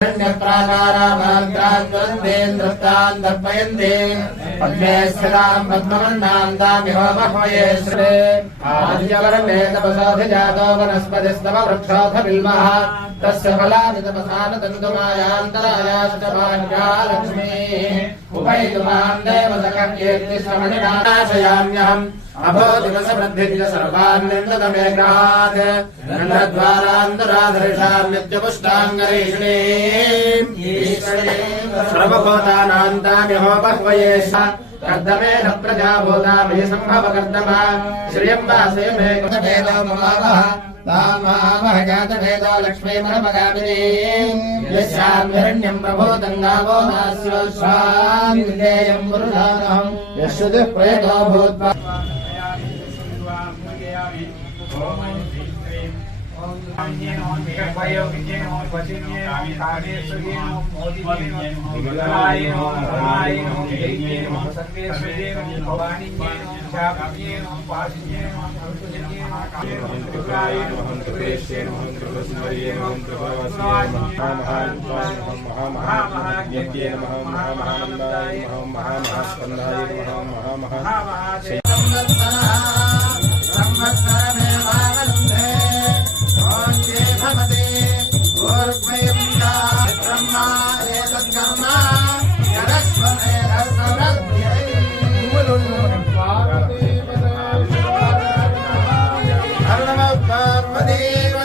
प्राकारामान्त्रान्द्रेन्द्रस्तान्दर्पयन्ते पद्मे स्थितां पद्मवर्णां दामिहो बह्वये श्रे आदित्यवर्णे तपसोऽधिजातो वनस्पतिस्तव वृक्षोऽथ बिल्वः तस्य फलानि तपसान तन्तुमायान्तरायाश्च भाग्या लक्ष्मीः उपैतुमां देवसखव्येत्ति श्रवणिनाशयाम्यहम् अभोदिवसवृद्धिर्य सर्वान्निन्दतमे ग्रहात् नन्दद्वारान्तराधरिषाम्यत्यपुष्टाङ्गरीषिणीम् सर्वभूतानान्ताम्यहो बह्वये कर्दमेन प्रजाभूतामहि सम्भवकर्दम श्रियं वासे मे कुतभेदो ममावः तामावह जातभेदो लक्ष्मीमरमगामिनी यस्यां हिरण्यं प्रभूतङ्गावो नास्यो स्वामिन्देयं पुरुषानहं यश्रुतिः प्रेतो भूत्वा Parvati